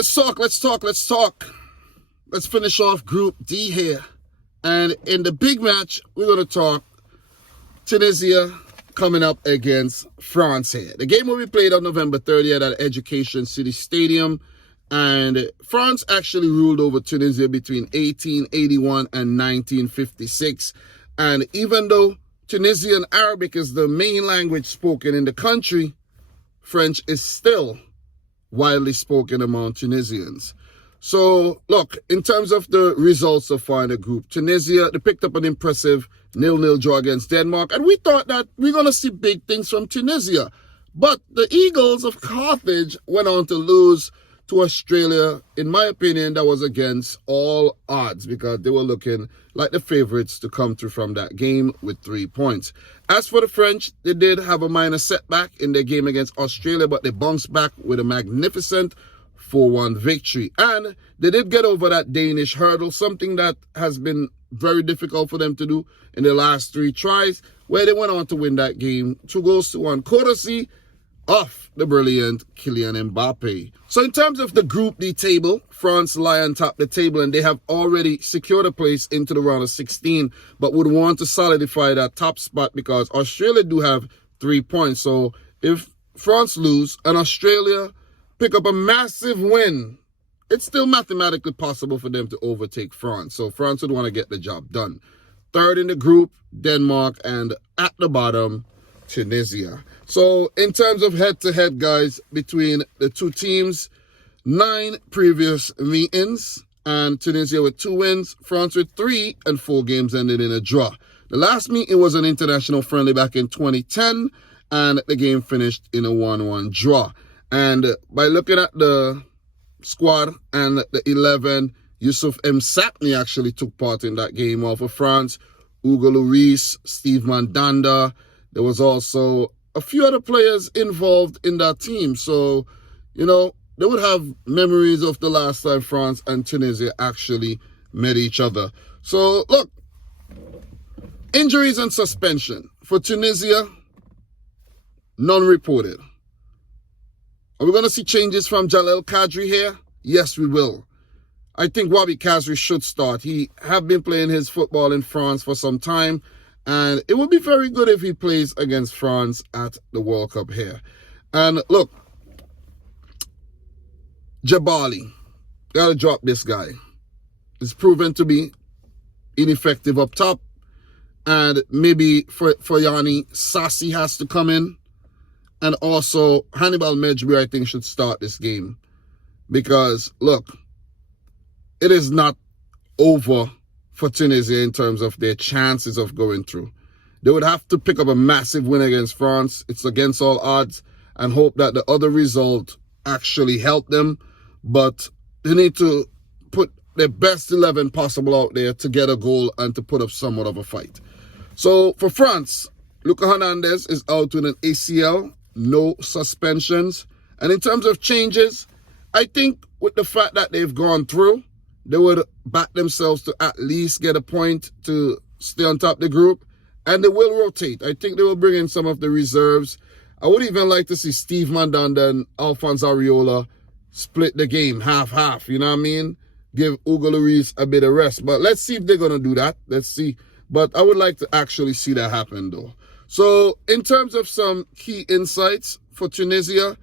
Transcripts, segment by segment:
Let's talk. Let's finish off Group D here. And in the big match, we're going to talk Tunisia coming up against France here. The game will be played on November 30th at Education City Stadium. And France actually ruled over Tunisia between 1881 and 1956. And even though Tunisian Arabic is the main language spoken in the country, French is still widely spoken among Tunisians. So, look, in terms of the results so far in the group, Tunisia, they picked up an impressive 0-0 draw against Denmark, and we thought that we're going to see big things from Tunisia. But the Eagles of Carthage went on to lose to Australia. In my opinion, that was against all odds because they were looking like the favorites to come through from that game with 3 points. As for the French, they did have a minor setback in their game against Australia, but they bounced back with a magnificent 4-1 victory. And they did get over that Danish hurdle, something that has been very difficult for them to do in the last 3 tries, where they went on to win that game 2-1, courtesy of the brilliant Kylian Mbappe. So in terms of the Group D table, France lie on top of the table and they have already secured a place into the round of 16, but would want to solidify that top spot because Australia do have 3 points. So if France lose and Australia pick up a massive win, it's still mathematically possible for them to overtake France. So France would want to get the job done. Third in the group, Denmark, and at the bottom, Tunisia. So in terms of head-to-head, guys, between the two teams, 9 previous meetings, and Tunisia with 2 wins, France with 3, and 4 games ended in a draw. The last meeting was an international friendly back in 2010, and the game finished in a 1-1 draw. And by looking at the squad and the 11, Youssouf Msakni actually took part in that game. While for France, Hugo Lloris, Steve Mandanda, there was also a few other players involved in that team. So, you know, they would have memories of the last time France and Tunisia actually met each other. So, look, injuries and suspension. For Tunisia, none reported. Are we going to see changes from Jalel Kadri here? Yes, we will. I think Wabi Kazri should start. He have been playing his football in France for some time, and it would be very good if he plays against France at the World Cup here. And look, Jabali, gotta drop this guy. He's proven to be ineffective up top, and maybe for Yanni, Sassi has to come in. And also, Hannibal Mejbri, I think, should start this game. Because, look, it is not over for Tunisia in terms of their chances of going through. They would have to pick up a massive win against France. It's against all odds. And hope that the other result actually helped them. But they need to put their best 11 possible out there to get a goal and to put up somewhat of a fight. So, for France, Luka Hernandez is out with an ACL. No suspensions. And in terms of changes, I think with the fact that they've gone through, they would back themselves to at least get a point to stay on top of the group. And they will rotate. I think they will bring in some of the reserves. I would even like to see Steve Mandanda and Alphonse Areola split the game half-half. You know what I mean? Give Hugo Lloris a bit of rest. But let's see if they're going to do that. Let's see. But I would like to actually see that happen, though. So, in terms of some key insights for Tunisia,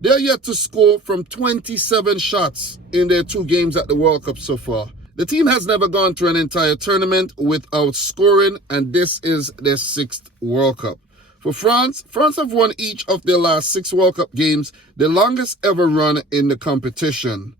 they're yet to score from 27 shots in their 2 games at the World Cup so far. The team has never gone through an entire tournament without scoring, and this is their 6th World Cup. For France, France have won each of their last 6 World Cup games, the longest ever run in the competition.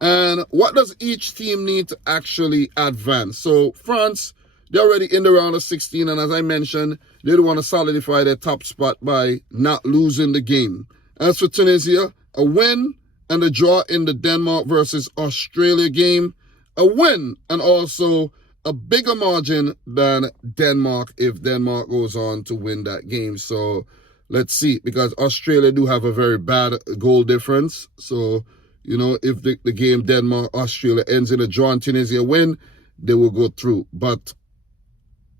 And what does each team need to actually advance? So, France, they're already in the round of 16, and as I mentioned, they want to solidify their top spot by not losing the game. As for Tunisia, a win and a draw in the Denmark versus Australia game, a win and also a bigger margin than Denmark if Denmark goes on to win that game. So let's see, because Australia do have a very bad goal difference. So, you know, if the game Denmark-Australia ends in a draw and Tunisia win, they will go through. But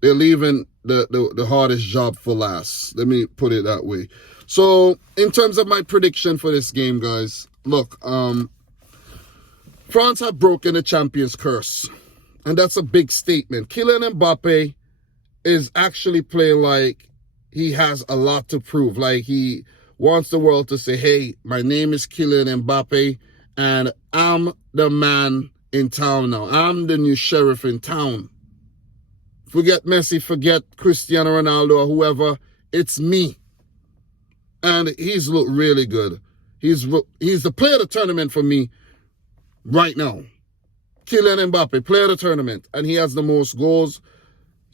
they're leaving the hardest job for last. Let me put it that way. So, in terms of my prediction for this game, guys, look, France have broken the champions curse. And that's a big statement. Kylian Mbappe is actually playing like he has a lot to prove. Like he wants the world to say, hey, my name is Kylian Mbappe and I'm the man in town now. I'm the new sheriff in town. Forget Messi, forget Cristiano Ronaldo or whoever. It's me. And he's looked really good. He's the player of the tournament for me right now. Kylian Mbappe, player of the tournament. And he has the most goals.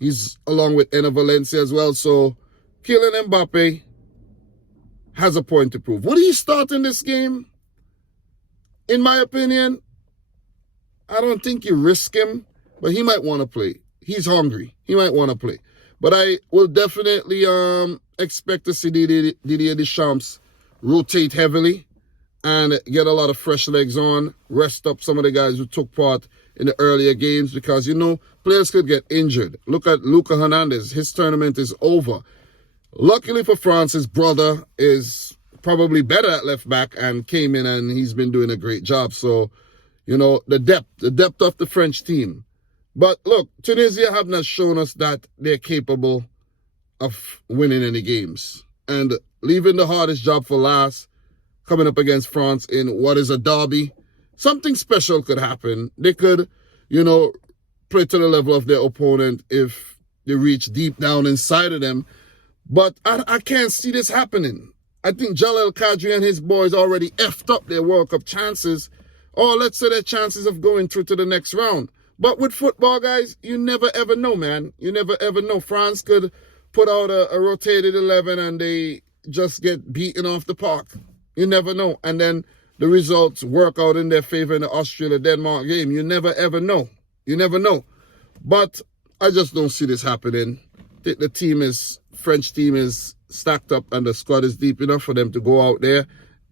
He's along with Enner Valencia as well. So Kylian Mbappe has a point to prove. Would he start in this game? In my opinion, I don't think you risk him, but he might want to play. He's hungry. He might want to play. But I will definitely expect to see Didier Deschamps rotate heavily and get a lot of fresh legs on, rest up some of the guys who took part in the earlier games because, you know, players could get injured. Look at Luka Hernandez. His tournament is over. Luckily for France, his brother is probably better at left back and came in and he's been doing a great job. So, you know, the depth of the French team. But look, Tunisia have not shown us that they're capable of winning any games. And leaving the hardest job for last, coming up against France in what is a derby, something special could happen. They could, you know, play to the level of their opponent if they reach deep down inside of them. But I can't see this happening. I think Jalal Kadri and his boys already effed up their World Cup chances, or let's say their chances of going through to the next round. But with football, guys, you never ever know, man. You never ever know. France could put out a rotated 11 and they just get beaten off the park. You never know. And then the results work out in their favor in the Australia-Denmark game. You never ever know. You never know. But I just don't see this happening. I think the French team is stacked up and the squad is deep enough for them to go out there,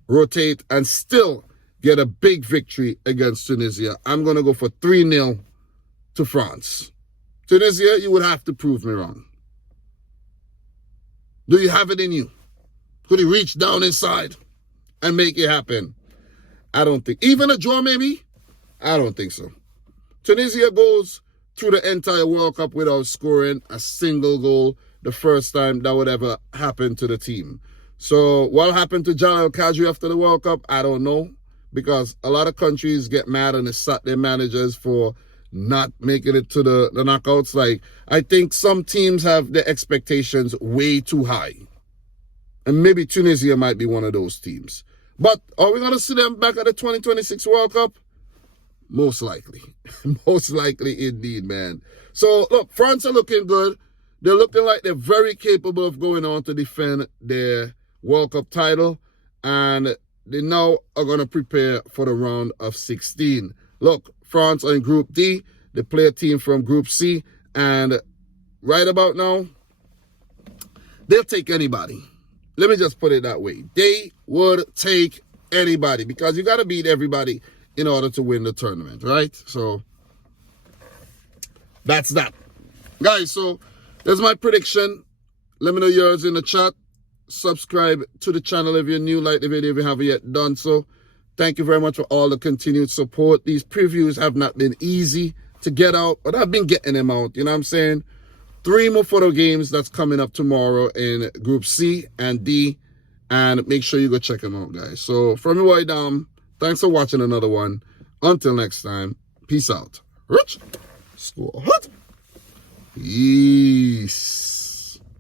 rotate, and still get a big victory against Tunisia. I'm going to go for 3-0 to France. Tunisia, you would have to prove me wrong. Do you have it in you? Could you reach down inside and make it happen? I don't think. Even a draw, maybe? I don't think so. Tunisia goes through the entire World Cup without scoring a single goal the first time that would ever happen to the team. So what happened to Jalal Kadri after the World Cup? I don't know. Because a lot of countries get mad and they sack their managers for not making it to the knockouts. Like, I think some teams have their expectations way too high. And maybe Tunisia might be one of those teams. But are we going to see them back at the 2026 World Cup? Most likely. Most likely indeed, man. So, look, France are looking good. They're looking like they're very capable of going on to defend their World Cup title. And they now are going to prepare for the round of 16. Look, France are in Group D. They play a team from Group C. And right about now, they'll take anybody. Let me just put it that way. They would take anybody because you got to beat everybody in order to win the tournament, right? So that's that. Guys, so that's my prediction. Let me know yours in the chat. Subscribe to the channel if you're new. Like the video if you haven't yet done so. Thank you very much for all the continued support. These previews have not been easy to get out, but I've been getting them out. You know what I'm saying? 3 more photo games that's coming up tomorrow in Group C and D. And make sure you go check them out, guys. So from your boy Dom, thanks for watching another one. Until next time, peace out. Rich School. What?